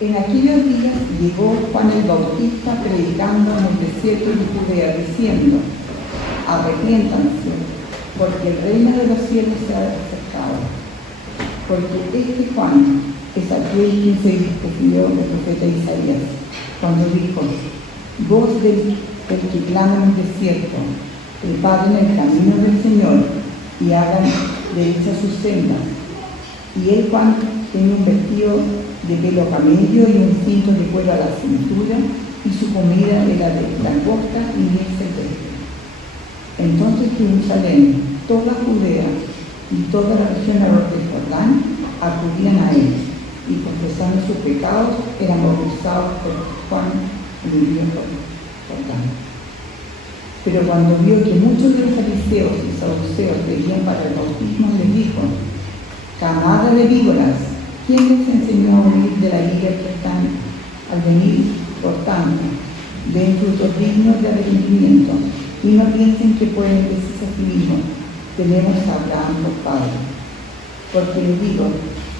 En aquellos días llegó Juan el Bautista predicando en el desierto de Judea, diciendo: arrepiéntanse, porque el reino de los cielos se ha acercado. Porque este Juan es aquel quien se refirió el profeta Isaías, cuando dijo: voz del que clama en el desierto, preparen el camino del Señor y hagan derechas sus sendas. Y él, Juan, tenía un vestido de pelo camello y un cinto de cuero a la cintura, y su comida era de langosta y miel silvestre. Entonces Jerusalén, toda Judea y toda la región alrededor del Jordán acudían a él, y confesando sus pecados eran bautizados por Juan en el río Jordán. Pero cuando vio que muchos de los fariseos y saduceos venían para el bautismo, les dijo: camada de víboras, ¿quién les enseñó a huir de la ira que están al venir? Por tanto, den frutos dignos de arrepentimiento, y no piensen que pueden decirse a sí mismos: tenemos a Abraham por padre. Porque les digo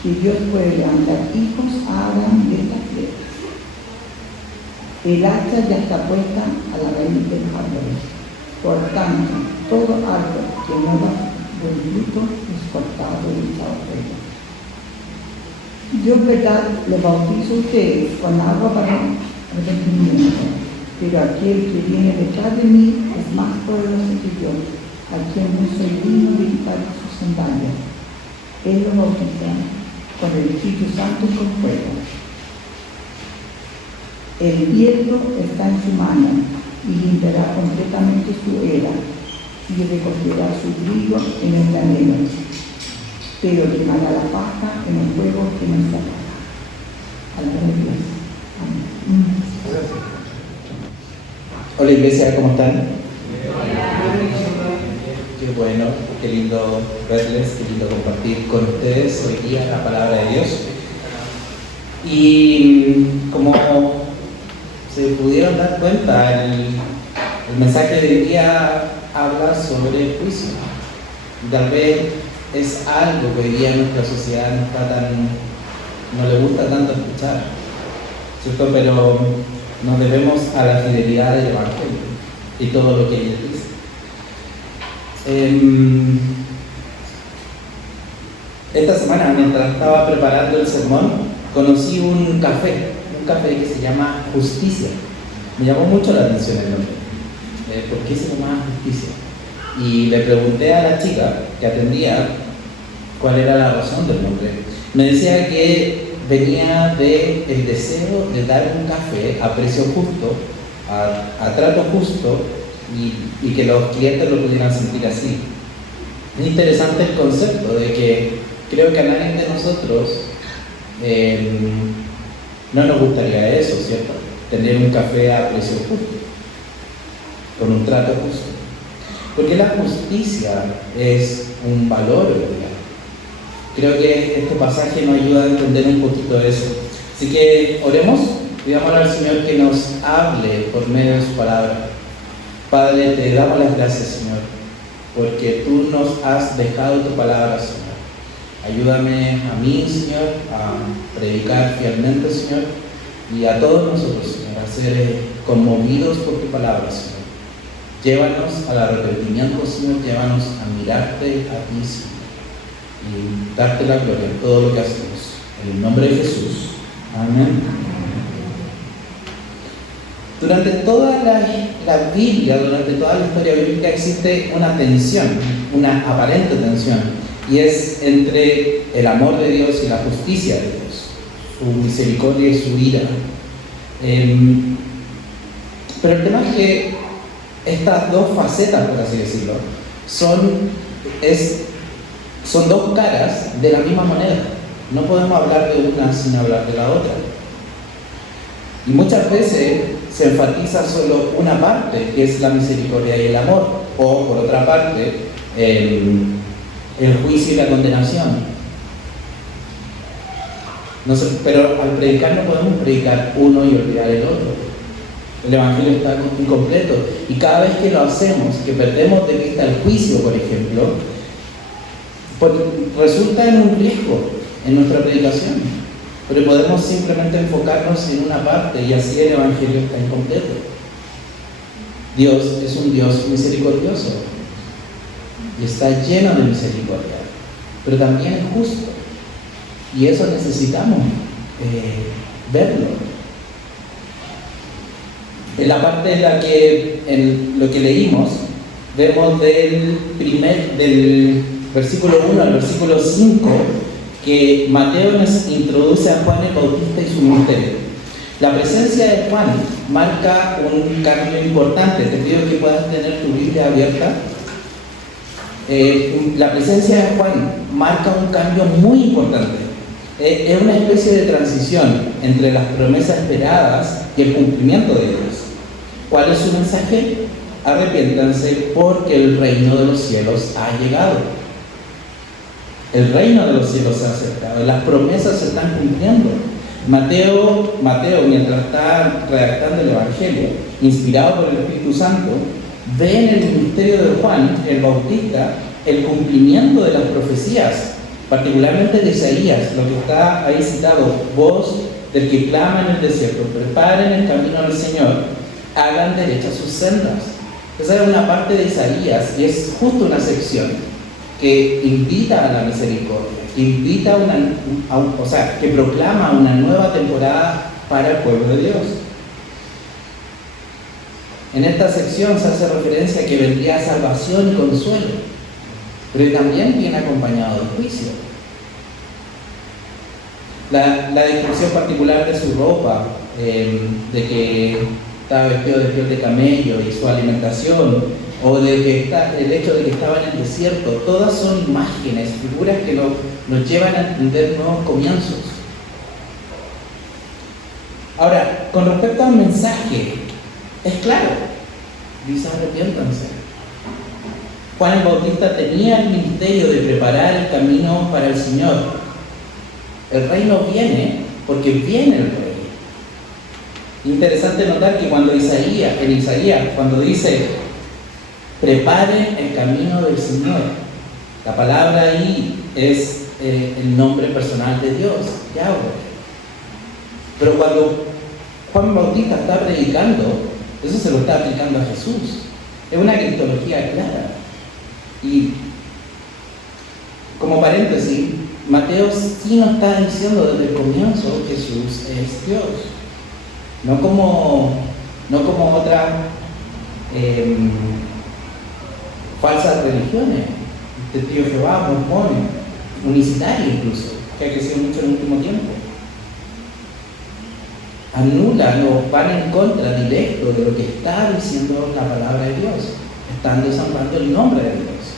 que Dios puede levantar hijos a Abraham de estas piedras. El hacha ya está puesta a la raíz de los árboles. Por tanto, todo árbol que no da buen fruto es cortado y echado fuera. Yo en verdad les bautizo a ustedes con agua para arrepentimiento, pero aquel que viene detrás de mí es más poderoso que yo, a quien no soy digno de quitar sus sandalias. Él lo bautiza con el Espíritu Santo y con fuego. El viento está en su mano y limpiará completamente su era y recogerá su trigo en el granero, pero quemará la paja en el fuego que no está apaga. Palabra de Dios. Amén. Hola iglesia, ¿cómo están? Qué bueno, qué lindo verles, qué lindo compartir con ustedes hoy día la palabra de Dios. Y como se pudieron dar cuenta, el mensaje de hoy día habla sobre juicio. Tal vez es algo que hoy día en nuestra sociedad no le gusta tanto escuchar, ¿cierto? Pero nos debemos a la fidelidad del Evangelio y todo lo que ella dice. Esta semana, mientras estaba preparando el sermón, conocí un café que se llama Justicia. Me llamó mucho la atención el nombre. ¿Por qué se llama Justicia? Y le pregunté a la chica que atendía cuál era la razón del nombre. Me decía que venía del deseo de dar un café a precio justo, a trato justo, y que los clientes lo pudieran sentir así. Es interesante el concepto de que creo que a nadie de nosotros no nos gustaría eso, ¿cierto? Tener un café a precio justo, con un trato justo. Porque la justicia es un valor hoy día. Creo que este pasaje nos ayuda a entender un poquito de eso. Así que oremos, pidámosle al Señor que nos hable por medio de su palabra. Padre, te damos las gracias, Señor, porque tú nos has dejado tu palabra, Señor. Ayúdame a mí, Señor, a predicar fielmente, Señor, y a todos nosotros, Señor, a ser conmovidos por tu palabra, Señor. Llévanos al arrepentimiento, Señor, llévanos a mirarte a ti, Señor, y darte la gloria en todo lo que hacemos. En el nombre de Jesús. Amén. Durante toda la Biblia, durante toda la historia bíblica existe una tensión, una aparente tensión, y es entre el amor de Dios y la justicia de Dios, su misericordia y su ira. Pero el tema es que estas dos facetas, por así decirlo, son dos caras de la misma moneda. No podemos hablar de una sin hablar de la otra. Y muchas veces se enfatiza solo una parte, que es la misericordia y el amor, o por otra parte, el juicio y la condenación. Pero al predicar no podemos predicar uno y olvidar el otro. El Evangelio está incompleto, y cada vez que lo hacemos, que perdemos de vista el juicio, por ejemplo, pues resulta en un riesgo en nuestra predicación. pero podemos simplemente enfocarnos en una parte y así el Evangelio está incompleto. Dios es un Dios misericordioso y está lleno de misericordia, pero también es justo, y eso necesitamos verlo. En la parte en lo que leímos, vemos del versículo 1 al versículo 5 que Mateo nos introduce a Juan el Bautista y su ministerio. La presencia de Juan marca un cambio importante. Te pido que puedas tener tu Biblia abierta. La presencia de Juan marca un cambio muy importante. Es una especie de transición entre las promesas esperadas y el cumplimiento de ellas. ¿Cuál es su mensaje? Arrepiéntanse porque el reino de los cielos ha llegado. El reino de los cielos se ha acercado. Las promesas se están cumpliendo. Mateo, mientras está redactando el Evangelio, inspirado por el Espíritu Santo, ve en el ministerio de Juan el Bautista el cumplimiento de las profecías, particularmente de Isaías, lo que está ahí citado: voz del que clama en el desierto, preparen el camino del Señor, hagan derechas sus sendas. Esa es una parte de Isaías y es justo una sección que invita a la misericordia, que invita que proclama una nueva temporada para el pueblo de Dios. En esta sección se hace referencia a que vendría salvación y consuelo, pero también viene acompañado de juicio. La descripción particular de su ropa, de que estaba vestido de piel de camello y su alimentación, o el hecho de que estaba en el desierto, todas son imágenes, figuras que nos llevan a entender nuevos comienzos. Ahora, con respecto al mensaje, es claro, dice: arrepiéntanse. Juan el Bautista tenía el ministerio de preparar el camino para el Señor. El reino viene porque viene el rey. Interesante notar que cuando en Isaías, cuando dice preparen el camino del Señor, la palabra ahí es el nombre personal de Dios, Yahweh. Pero cuando Juan Bautista está predicando, eso se lo está aplicando a Jesús. Es una cristología clara. Y como paréntesis, Mateo sí nos está diciendo desde el comienzo que Jesús es Dios. No como otras falsas religiones, testigos de Jehová, mormones, unicitarios incluso, que ha crecido mucho en el último tiempo. Anulan o van en contra directo de lo que está diciendo la palabra de Dios. Están desamparando el nombre de Dios.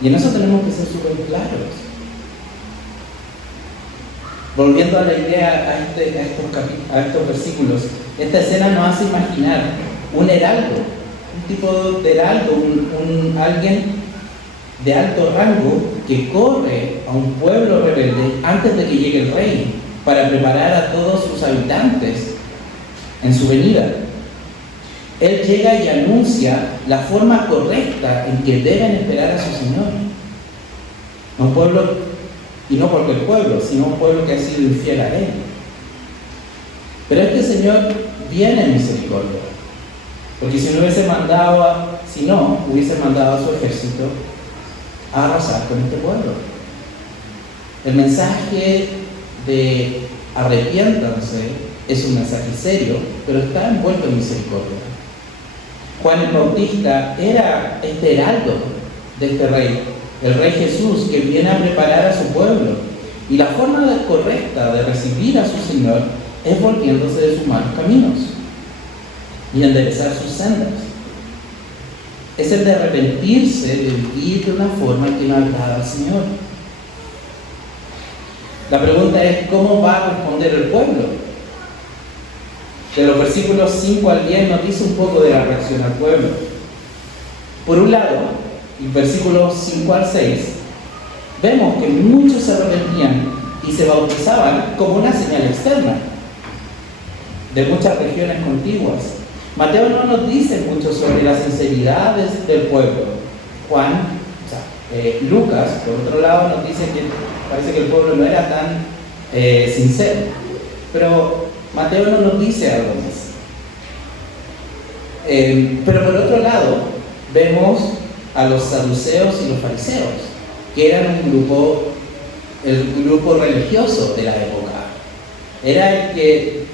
Y en eso tenemos que ser súper claros. Volviendo a la idea, a estos versículos, esta escena nos hace imaginar un heraldo, un tipo de heraldo, alguien de alto rango que corre a un pueblo rebelde antes de que llegue el rey, para preparar a todos sus habitantes en su venida. Él llega y anuncia la forma correcta en que deben esperar a su Señor. Un pueblo, y no porque el pueblo, sino un pueblo que ha sido infiel a Él. Pero este Señor viene en misericordia, porque si no hubiese mandado a su ejército a arrasar con este pueblo. El mensaje de arrepiéntanse es un mensaje serio, pero está envuelto en misericordia. Juan el Bautista era este heraldo de este rey, el rey Jesús, que viene a preparar a su pueblo. Y la forma correcta de recibir a su Señor es volviéndose de sus malos caminos y enderezar sus sendas. Es el de arrepentirse, de vivir de una forma que no agrada al Señor. La pregunta es: ¿cómo va a responder el pueblo? De los versículos 5 al 10 nos dice un poco de la reacción al pueblo. Por un lado, en versículos 5 al 6, vemos que muchos se arrepentían y se bautizaban como una señal externa de muchas regiones contiguas. Mateo no nos dice mucho sobre las sinceridades del pueblo. Lucas, por otro lado, nos dice que parece que el pueblo no era tan sincero. Pero Mateo no nos dice algo más. Pero por otro lado, vemos a los saduceos y los fariseos, que eran el grupo religioso de la época. Era el que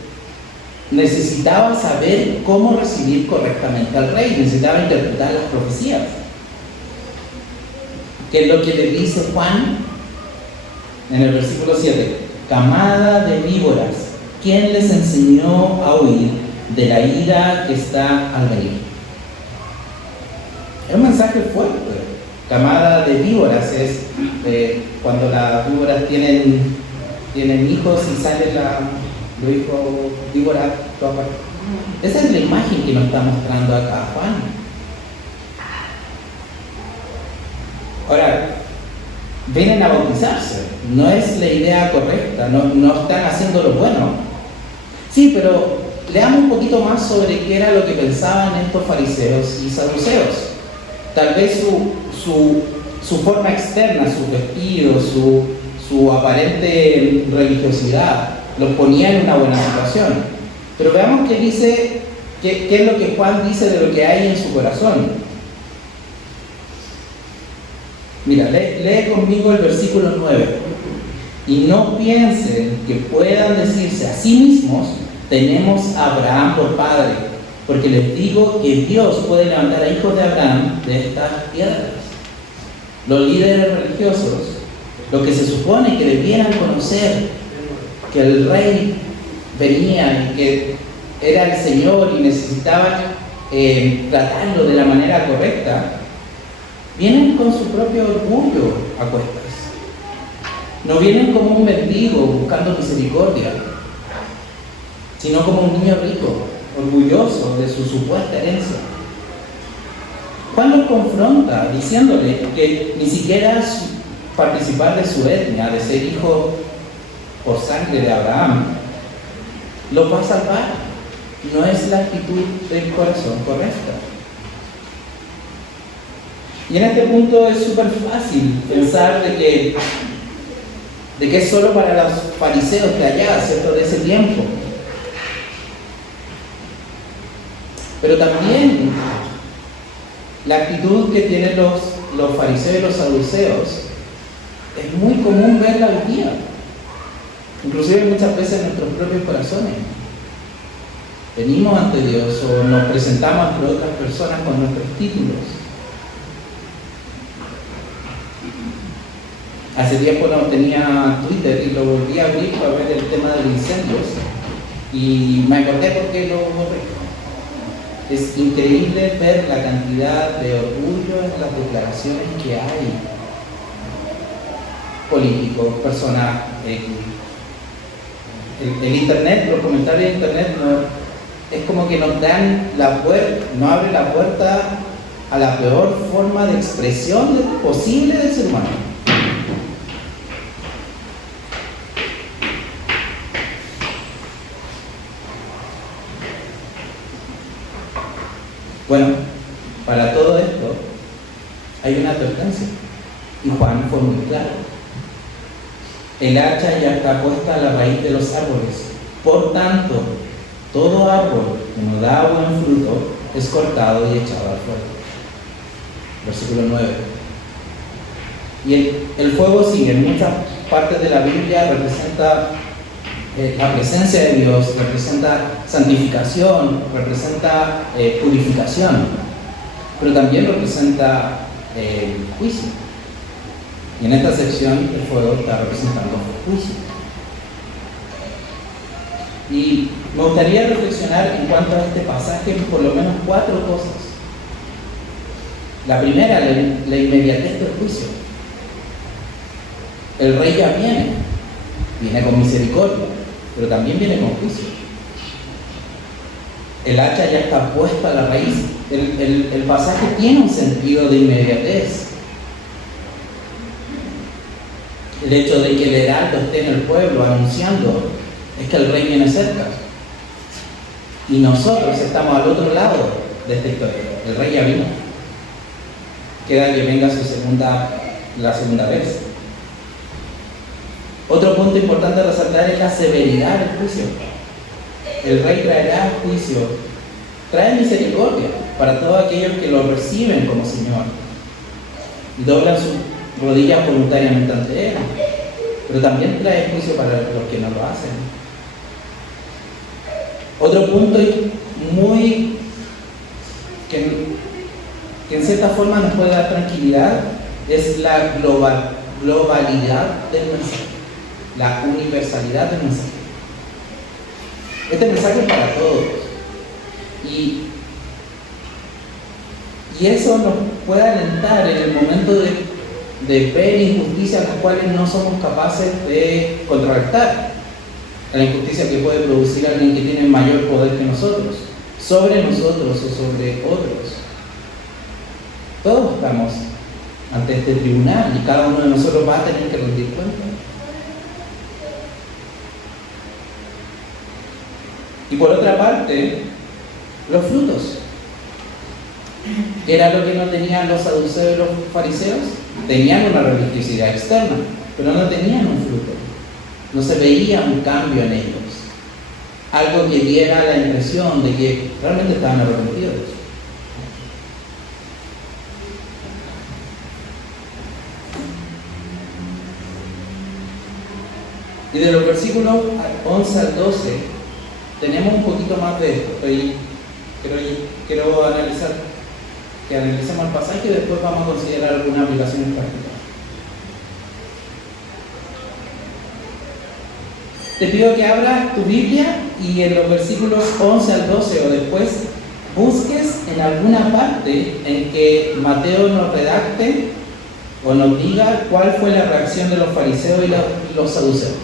necesitaba saber cómo recibir correctamente al rey, necesitaba interpretar las profecías. ¿Qué es lo que le dice Juan en el versículo 7? Camada de víboras, ¿quién les enseñó a huir de la ira que está al venir? Es un mensaje fuerte. Camada de víboras es cuando las víboras tienen hijos y salen los hijos víboras. Esa es la imagen que nos está mostrando acá Juan. Ahora, vienen a bautizarse, no es la idea correcta, no están haciendo lo bueno. Sí, pero leamos un poquito más sobre qué era lo que pensaban estos fariseos y saduceos. Tal vez su forma externa, sus vestidos, su aparente religiosidad los ponía en una buena situación. Pero veamos qué dice, qué es lo que Juan dice de lo que hay en su corazón. Mira, lee conmigo el versículo 9. Y no piensen que puedan decirse a sí mismos, tenemos a Abraham por padre, porque les digo que Dios puede levantar a hijos de Abraham de estas piedras. Los líderes religiosos, lo que se supone que debieran conocer, que el rey venía y que era el Señor y necesitaban tratarlo de la manera correcta, vienen con su propio orgullo a cuestas. No vienen como un mendigo buscando misericordia, sino como un niño rico, orgulloso de su supuesta herencia. Juan los confronta diciéndole que ni siquiera participar de su etnia, de ser hijo por sangre de Abraham, los va a salvar. No es la actitud del corazón correcta. Y en este punto es súper fácil pensar de que es solo para los fariseos de allá, ¿cierto?, de ese tiempo. Pero también la actitud que tienen los fariseos y los saduceos es muy común verla hoy día, inclusive muchas veces en nuestros propios corazones. Venimos ante Dios o nos presentamos ante otras personas con nuestros títulos. Hace tiempo no tenía Twitter y lo volví a abrir para ver el tema de los incendios y me acordé porque lo borré. Es increíble ver la cantidad de orgullo en las declaraciones que hay. Políticos, personas, el internet, los comentarios de internet es como que nos dan la puerta, nos abre la puerta a la peor forma de expresión posible del ser humano. Bueno, para todo esto hay una advertencia y Juan fue muy claro. El hacha ya está puesta a la raíz de los árboles. Por tanto, todo árbol que no da buen fruto es cortado y echado al fuego. Versículo 9. Y el fuego sigue. En muchas partes de la Biblia representa la presencia de Dios, representa santificación, representa purificación, pero también representa juicio. Y en esta sección el fuego está representando juicio. Y me gustaría reflexionar en cuanto a este pasaje por lo menos 4 cosas. La primera, la inmediatez del juicio. El rey ya viene con misericordia, pero también viene con juicio. El hacha ya está puesta a la raíz. El pasaje tiene un sentido de inmediatez. El hecho de que el heraldo esté en el pueblo anunciando es que el rey viene cerca. Y nosotros estamos al otro lado de esta historia. El rey ya vino. Queda que venga la segunda vez. Otro punto importante a resaltar es la severidad del juicio. El rey traerá juicio, trae misericordia para todos aquellos que lo reciben como Señor y doblan sus rodillas voluntariamente ante Él, pero también trae juicio para los que no lo hacen. Otro punto que en cierta forma nos puede dar tranquilidad es la globalidad del mensaje, la universalidad del mensaje. Este mensaje es para todos. Y eso nos puede alentar en el momento de ver injusticias las cuales no somos capaces de contrarrestar. La injusticia que puede producir alguien que tiene mayor poder que nosotros, sobre nosotros o sobre otros. Todos estamos ante este tribunal y cada uno de nosotros va a tener que rendir cuenta. Y por otra parte, los frutos. ¿Qué era lo que no tenían los saduceos y los fariseos? Tenían una religiosidad externa, pero no tenían un fruto. No se veía un cambio en ellos. Algo que diera la impresión de que realmente estaban arrepentidos. Y de los versículos 11 al 12 tenemos un poquito más de esto. Quiero analizar, que analicemos el pasaje y después vamos a considerar algunas aplicaciones prácticas. Te pido que abras tu Biblia y en los versículos 11 al 12 o después busques en alguna parte en que Mateo nos redacte o nos diga cuál fue la reacción de los fariseos y los saduceos.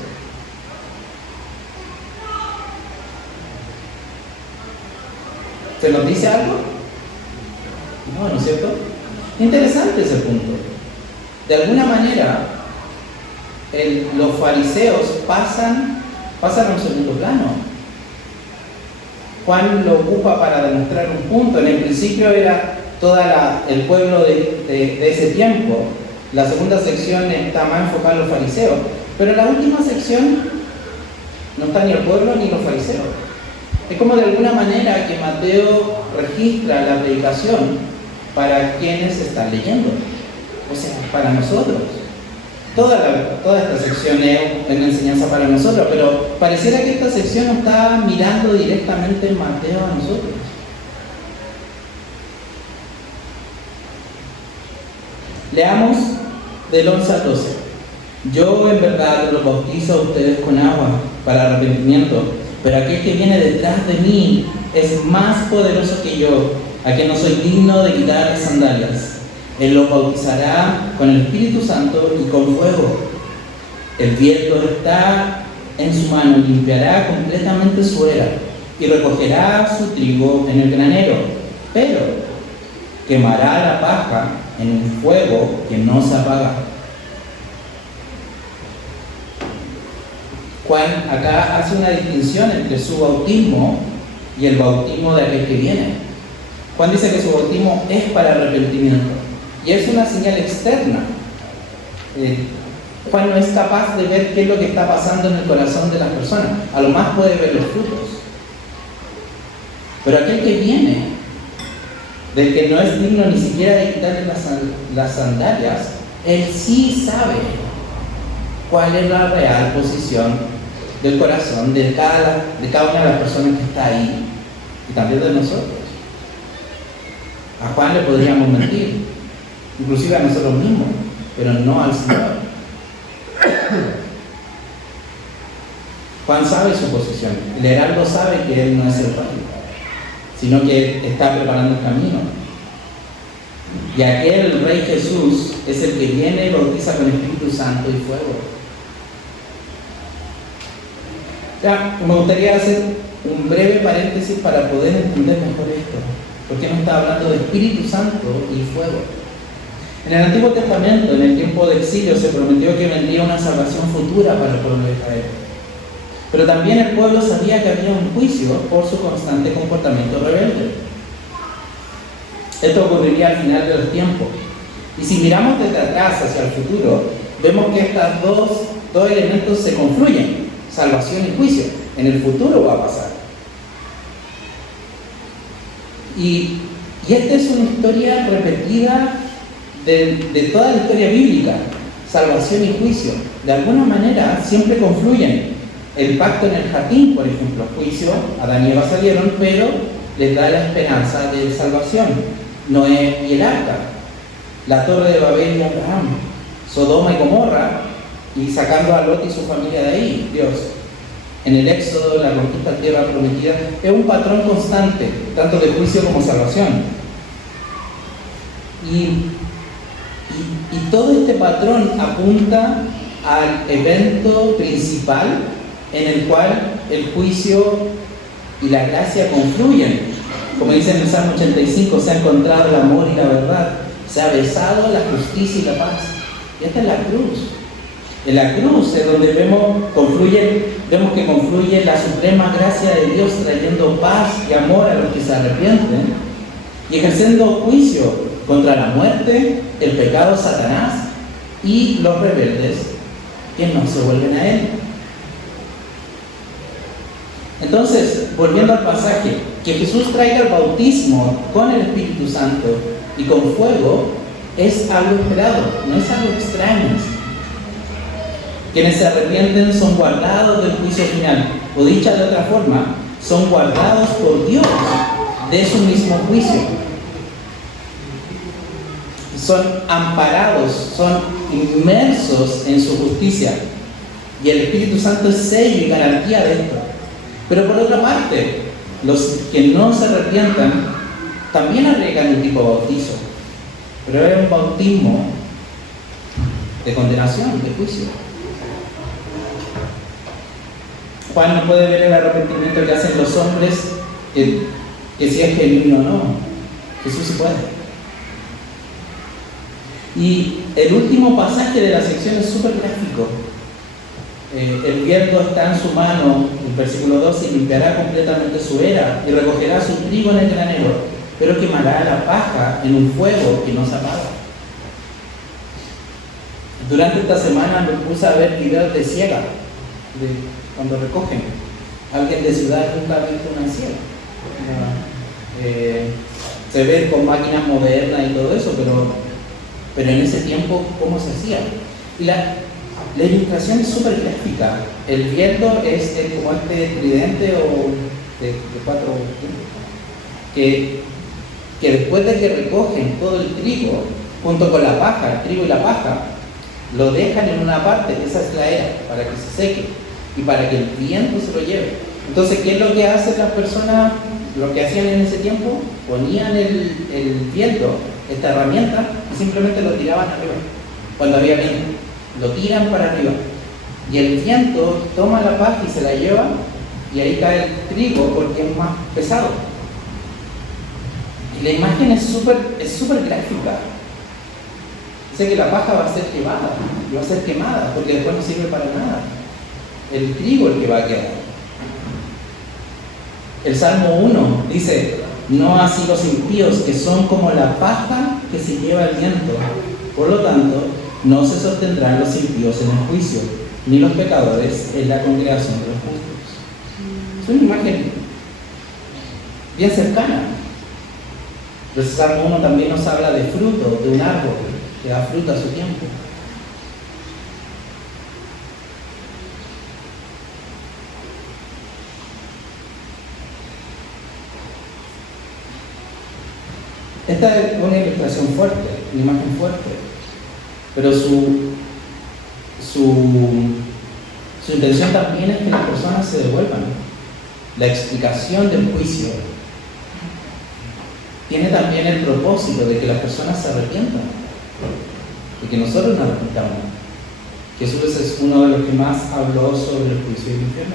¿Se nos dice algo? No, ¿no es cierto? Interesante ese punto. De alguna manera, los fariseos pasan a un segundo plano. Juan lo ocupa para demostrar un punto. En el principio era todo el pueblo de ese tiempo. La segunda sección está más enfocada en los fariseos. Pero en la última sección no está ni el pueblo ni los fariseos. Es como de alguna manera que Mateo registra la predicación para quienes están leyendo, o sea, para nosotros. Toda esta sección es una enseñanza para nosotros, pero pareciera que esta sección no está mirando directamente Mateo a nosotros. Leamos del 11 al 12. Yo en verdad los bautizo a ustedes con agua para arrepentimiento, pero aquel que viene detrás de mí es más poderoso que yo, a quien no soy digno de quitar las sandalias. Él los bautizará con el Espíritu Santo y con fuego. El viento está en su mano, limpiará completamente su era y recogerá su trigo en el granero, pero quemará la paja en un fuego que no se apaga. Juan acá hace una distinción entre su bautismo y el bautismo de aquel que viene. Juan dice que su bautismo es para arrepentimiento y es una señal externa. Juan no es capaz de ver qué es lo que está pasando en el corazón de las personas, a lo más puede ver los frutos. Pero aquel que viene, del que no es digno ni siquiera de quitarle las sandalias, él sí sabe cuál es la real posición del corazón de cada una de las personas que está ahí y también de nosotros. A Juan le podríamos mentir, inclusive a nosotros mismos, pero no al Señor. Juan sabe su posición, el heraldo sabe que él no es el rey, sino que está preparando el camino. Y aquel Rey Jesús es el que viene y bautiza con el Espíritu Santo y fuego. Ya, me gustaría hacer un breve paréntesis para poder entender mejor esto. Porque nos está hablando de Espíritu Santo y fuego. En el Antiguo Testamento, en el tiempo de exilio, se prometió que vendría una salvación futura para el pueblo de Israel. Pero también el pueblo sabía que había un juicio por su constante comportamiento rebelde. Esto ocurriría al final de los tiempos. Y si miramos desde atrás hacia el futuro, vemos que estas dos dos elementos se confluyen, salvación y juicio. En el futuro va a pasar. Y esta es una historia repetida de toda la historia bíblica, salvación y juicio. De alguna manera siempre confluyen. El pacto en el jardín, por ejemplo, juicio, Adán y Eva salieron, pero les da la esperanza de salvación. Noé y el arca, la torre de Babel y Abraham, Sodoma y Gomorra, y sacando a Lot y su familia de ahí, Dios. En el Éxodo, la conquista de tierra prometida, es un patrón constante, tanto de juicio como salvación. Y todo este patrón apunta al evento principal en el cual el juicio y la gracia confluyen. Como dice en el Salmo 85, se ha encontrado el amor y la verdad, se ha besado la justicia y la paz. Y esta es la cruz. En la cruz es donde vemos que confluye la suprema gracia de Dios, trayendo paz y amor a los que se arrepienten y ejerciendo juicio contra la muerte, el pecado de Satanás y los rebeldes que no se vuelven a él. Entonces, volviendo al pasaje, que Jesús traiga el bautismo con el Espíritu Santo y con fuego es algo esperado, no es algo extraño. Quienes se arrepienten son guardados del juicio final, o dicha de otra forma, son guardados por Dios de su mismo juicio. Son amparados, son inmersos en su justicia. Y el Espíritu Santo es sello y garantía de esto. Pero por otra parte, los que no se arrepientan también arriesgan un tipo de bautizo. Pero es un bautismo de condenación, de juicio. Juan no puede ver el arrepentimiento que hacen los hombres, que si es genuino o no. Jesús sí puede. Y el último pasaje de la sección es súper gráfico. El viento está en su mano, el versículo 12, y limpiará completamente su era y recogerá su trigo en el granero, pero quemará la paja en un fuego que no se apaga. Durante esta semana me puse a ver videos de siega, cuando recogen. Alguien de ciudad nunca ha visto una siega. Se ve con máquinas modernas y todo eso, pero en ese tiempo, ¿cómo se hacía? Y la ilustración es súper gráfica. El viento es como este tridente o de cuatro, que después de que recogen todo el trigo, junto con la paja, el trigo y la paja, lo dejan en una parte, esa es la era, para que se seque y para que el viento se lo lleve. Entonces, ¿qué es lo que hacen las personas? Lo que hacían en ese tiempo, ponían el viento, esta herramienta, y simplemente lo tiraban arriba. Cuando había viento, lo tiran para arriba. Y el viento toma la paja y se la lleva, y ahí cae el trigo porque es más pesado. Y la imagen es súper gráfica. Dice que la paja va a ser quemada, y va a ser quemada, porque después no sirve para nada. El trigo es el que va a quedar. El Salmo 1 dice: no así los impíos, que son como la paja que se lleva el viento. Por lo tanto, no se sostendrán los impíos en el juicio, ni los pecadores en la congregación de los justos. Es una imagen bien cercana. El Salmo 1 también nos habla de fruto, de un árbol que da fruto a su tiempo. Esta es una ilustración fuerte, una imagen fuerte, pero su intención también es que las personas se devuelvan. La explicación del juicio tiene también el propósito de que las personas se arrepientan, de que nosotros nos arrepintamos. Jesús es uno de los que más habló sobre el juicio y el infierno.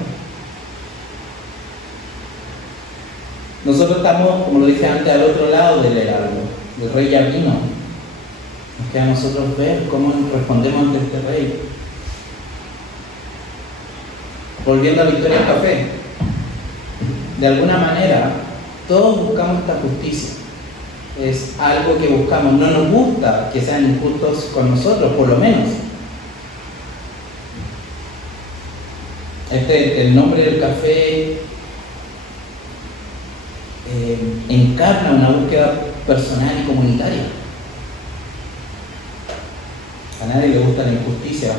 Nosotros estamos, como lo dije antes, al otro lado del heraldo. El rey ya vino. Nos queda a nosotros ver cómo respondemos ante este rey. Volviendo a Victoria del Café, de alguna manera todos buscamos esta justicia. Es algo que buscamos. No nos gusta que sean injustos con nosotros, por lo menos. El nombre del café encarna una búsqueda personal y comunitaria. A nadie le gusta la injusticia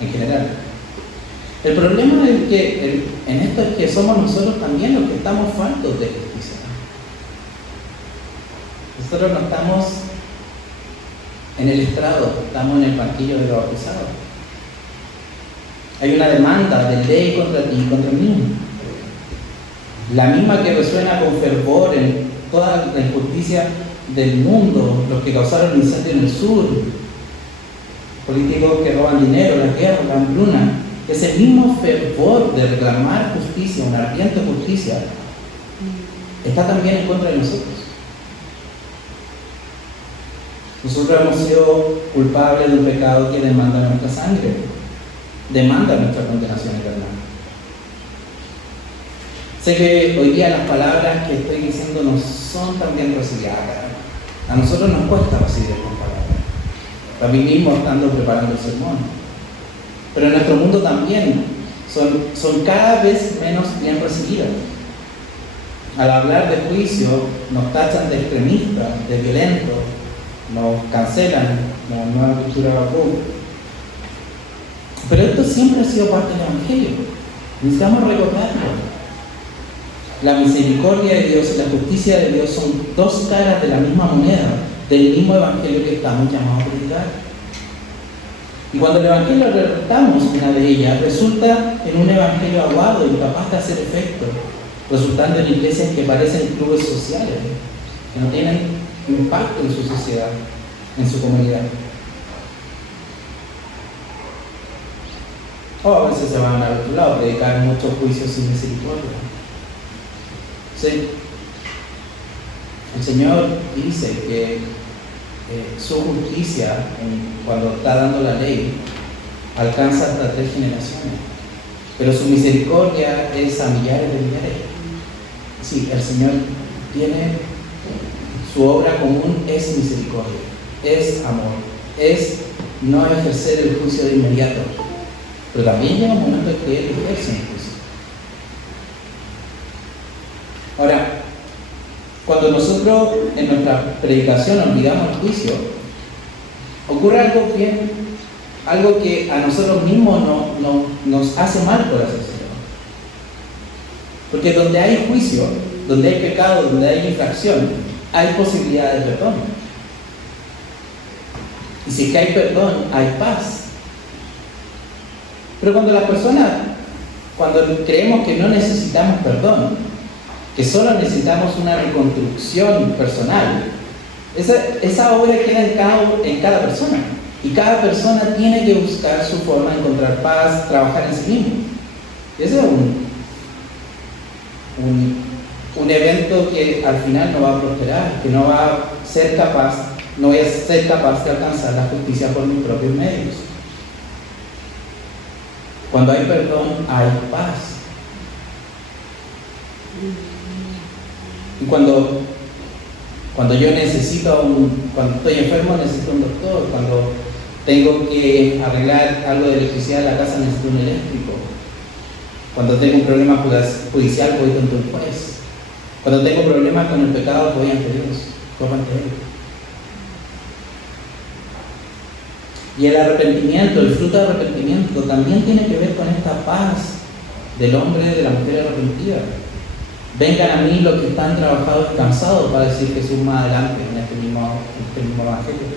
en general. El problema es que en esto es que somos nosotros también los que estamos faltos de justicia. Nosotros no estamos en el estrado, estamos en el banquillo de los acusados. Hay una demanda de ley contra ti y contra mí. La misma que resuena con fervor en toda la injusticia del mundo, los que causaron el incendio en el sur, políticos que roban dinero, la guerra, la hambruna. Ese mismo fervor de reclamar justicia, una ardiente justicia, está también en contra de nosotros. Nosotros hemos sido culpables de un pecado que demanda nuestra sangre, demanda nuestra condenación eterna. Sé que hoy día las palabras que estoy diciendo no son tan bien recibidas. A nosotros nos cuesta recibir estas palabras. A mí mismo estando preparando el sermón. Pero en nuestro mundo también son cada vez menos bien recibidas. Al hablar de juicio, nos tachan de extremistas, de violentos, nos cancelan la nueva cultura woke. Pero esto siempre ha sido parte del Evangelio. Necesitamos recordarlo. La misericordia de Dios y la justicia de Dios son dos caras de la misma moneda, del mismo Evangelio que estamos llamados a predicar. Y cuando el Evangelio relatamos una de ellas, resulta en un Evangelio aguado, incapaz de hacer efecto, resultando en iglesias que parecen clubes sociales, que no tienen impacto en su sociedad, en su comunidad. O a veces se van al otro lado, predicar muchos juicios sin misericordia. Sí. El Señor dice que su justicia, cuando está dando la ley, alcanza hasta 3 generaciones, pero su misericordia es a millares de millares. Sí, el Señor tiene su obra común, es misericordia, es amor, es no ejercer el juicio de inmediato, pero también llega un momento en que Él ejerce el juicio. Ahora, cuando nosotros en nuestra predicación olvidamos el juicio, ocurre algo que a nosotros mismos nos hace mal por hacerlo. Porque donde hay juicio, donde hay pecado, donde hay infracción, hay posibilidad de perdón. Y si es que hay perdón, hay paz. Pero cuando creemos que no necesitamos perdón, que solo necesitamos una reconstrucción personal, esa obra queda en cada persona. Y cada persona tiene que buscar su forma de encontrar paz, trabajar en sí mismo. Ese es un evento que al final no va a prosperar, que no va a ser capaz, no voy a ser capaz de alcanzar la justicia por mis propios medios. Cuando hay perdón, hay paz. Y cuando yo cuando estoy enfermo necesito un doctor, cuando tengo que arreglar algo de electricidad en la casa necesito un eléctrico, cuando tengo un problema judicial voy ante un juez, cuando tengo problemas con el pecado voy ante Dios, corro ante Él. Y el arrepentimiento, el fruto de arrepentimiento también tiene que ver con esta paz del hombre, de la mujer arrepentida. Vengan a mí los que están trabajados y cansados, para decir Jesús más adelante en este mismo evangelio.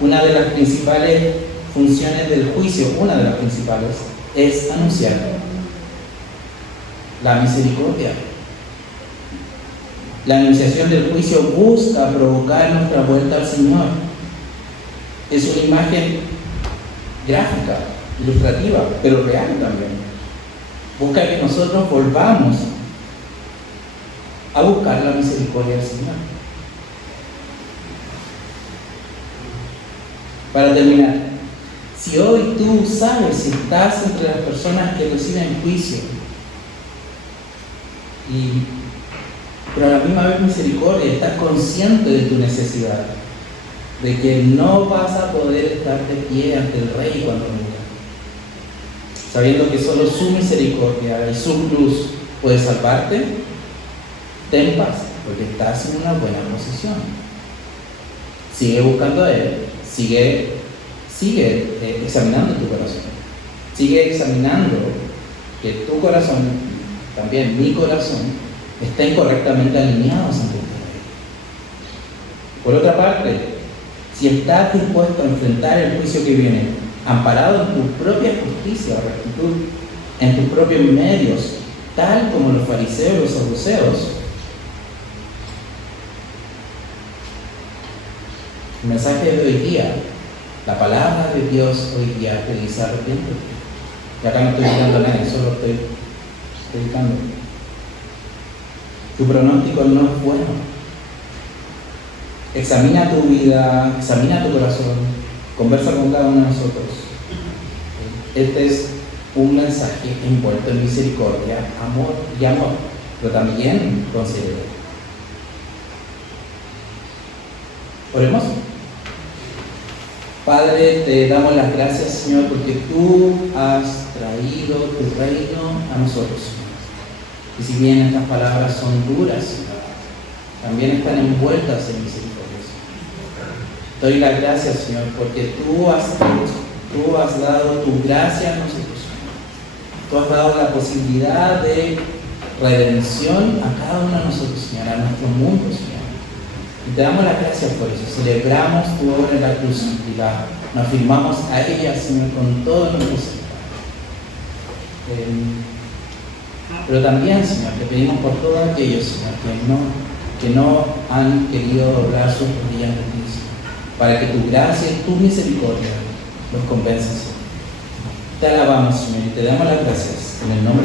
Una de las principales funciones del juicio, es anunciar la misericordia. La anunciación del juicio busca provocar nuestra vuelta al Señor. Es una imagen gráfica, ilustrativa, pero real también. Busca que nosotros volvamos a buscar la misericordia del Señor. Para terminar, si hoy tú sabes si estás entre las personas que reciben juicio, pero a la misma vez misericordia, estás consciente de tu necesidad, de que no vas a poder estar de pie ante el Rey cuando venga. sabiendo que solo su misericordia y su cruz puede salvarte, ten paz, porque estás en una buena posición. Sigue buscando a Él, sigue examinando tu corazón, sigue examinando que tu corazón, también mi corazón, estén correctamente alineados ante Él. Por otra parte, si estás dispuesto a enfrentar el juicio que viene, amparado en tu propia justicia o rectitud, en tus propios medios, tal como los fariseos y los saduceos, el mensaje de hoy día, la palabra de Dios hoy día te dice arrepiéntete. Y acá no estoy diciendo a nadie, solo estoy predicando. Tu pronóstico no es bueno. Examina tu vida, examina tu corazón, conversa con cada uno de nosotros. Este es un mensaje envuelto en misericordia, amor y amor, pero también consideración. Oremos. Padre, te damos las gracias, Señor, porque tú has traído tu reino a nosotros. Y si bien estas palabras son duras, también están envueltas en misericordia. Te doy las gracias, Señor, porque tú has dado tu gracia a nosotros. Tú has dado la posibilidad de redención a cada uno de nosotros, Señor, a nuestro mundo, Señor. Y te damos las gracias por eso. Celebramos tu obra en la cruz y nos afirmamos a ella, Señor, con todo nuestro ser. Pero también, Señor, te pedimos por todos aquellos, Señor, que no han querido doblar sus rodillas ante ti, Señor, para que tu gracia y tu misericordia los convenzan, Señor. Te alabamos, Señor, y te damos las gracias en el nombre